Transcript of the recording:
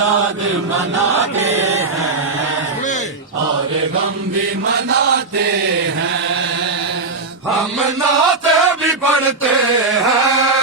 میلاد مناتے ہیں اور غم بھی مناتے ہیں، ہم نعت بھی پڑھتے ہیں